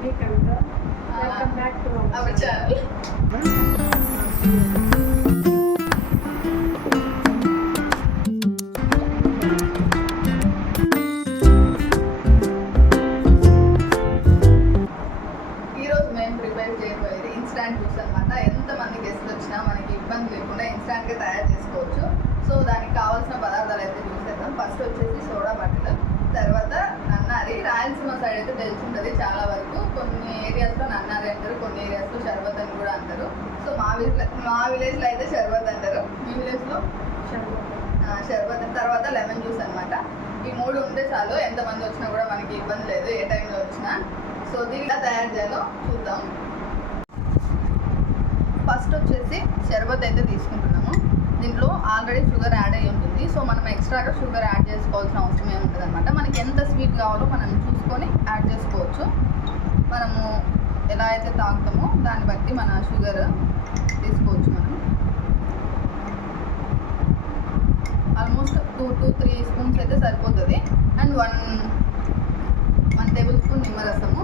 Me Kavita welcome back to our channel ఈరోజు మేము prepare చేయబోయేది ఇన్స్టాంట్ జ్యూస్ అనమాట ఎంతమంది గెస్ట్లు వచ్చినా మనకి ఇబ్బంది లేకుండా ఇన్స్టాంట్గా తయారు చేసుకోవచ్చు. సో దానికి కావాల్సిన పదార్థాలు అయితే చూసేద్దాం. ఫస్ట్ వచ్చేసి సోడా బట్టలు తర్వాత రాయలసీమ సైడ్ అయితే తెలిసి ఉంటుంది చాలా వరకు. కొన్ని ఏరియాస్లో నన్నారి అంటారు కొన్ని ఏరియాస్లో షర్బత్ అని కూడా అంటారు. సో మా విలేజ్ మా విలేజ్లో అయితే షర్బత్ అంటారు. మీ విలేజ్లో షర్బత్ తర్వాత లెమన్ జ్యూస్ అన్నమాట. ఈ మూడు ఉంటే చాలు ఎంతమంది వచ్చినా కూడా మనకి ఇబ్బంది లేదు ఏ టైంలో వచ్చినా. సో దీన్ని ఎలా తయారు చేయాలో చూద్దాం. ఫస్ట్ వచ్చేసి షర్బత్ అయితే తీసుకుంటున్నాము. దీంట్లో ఆల్రెడీ షుగర్ యాడ్ అయ్యి ఉంటుంది. సో మనం ఎక్స్ట్రాగా షుగర్ యాడ్ చేసుకోవాల్సిన అవసరం ఏమి ఉంటుంది అనమాట మనకి ఎంత స్వీట్ కావాలో మనం చూసుకొని యాడ్ చేసుకోవచ్చు. మనము ఎలా అయితే తాగుతామో దాన్ని బట్టి మన షుగర్ తీసుకోవచ్చు మనం. Almost two to three spoons అయితే సరిపోతుంది. And one one tablespoon నిమ్మరసము.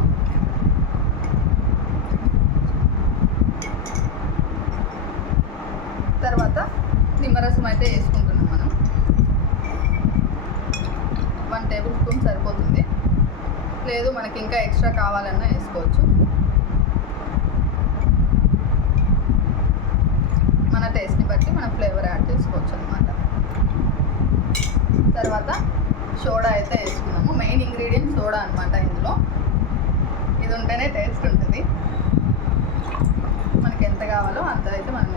తర్వాత నిమ్మరసం అయితే వేసుకుంటున్నాం మనం. వన్ టేబుల్ స్పూన్ సరిపోతుంది. లేదు మనకి ఇంకా ఎక్స్ట్రా కావాలన్నా వేసుకోవచ్చు. మన టేస్ట్ని బట్టి మన ఫ్లేవర్ యాడ్ చేసుకోవచ్చు అనమాట తర్వాత సోడా అయితే వేసుకున్నాము. మెయిన్ ఇంగ్రీడియంట్ సోడా అనమాట ఇందులో. ఇది ఉంటేనే టేస్ట్ ఉంటుంది. మనకి ఎంత కావాలో అంత అయితే మనం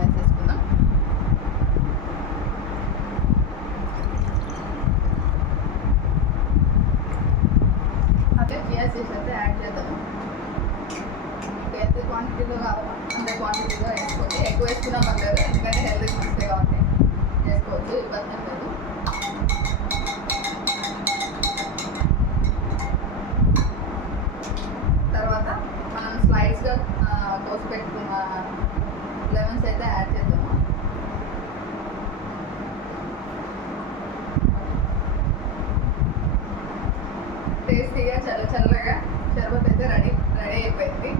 అదే చియా సీడ్స్ అయితే యాడ్ చేద్దాము మీకు ఎంత క్వాంటిటీలో కావాలో అంత క్వాంటిటీలో వేసుకోవచ్చు. ఎక్కువ వేసుకున్నా పర్లేదు ఎందుకంటే హెల్త్ మంచిది కాబట్టి వేసుకోవచ్చు ఇబ్బంది లేదు. తర్వాత మనం స్లైడ్స్గా కోసి పెట్టుకున్న లెమన్స్ అయితే యాడ్ చేస్తాం టేస్టీగా చల్ల చల్లగా షర్బత్ అయితే రెడీ రెడీ అయిపోయింది.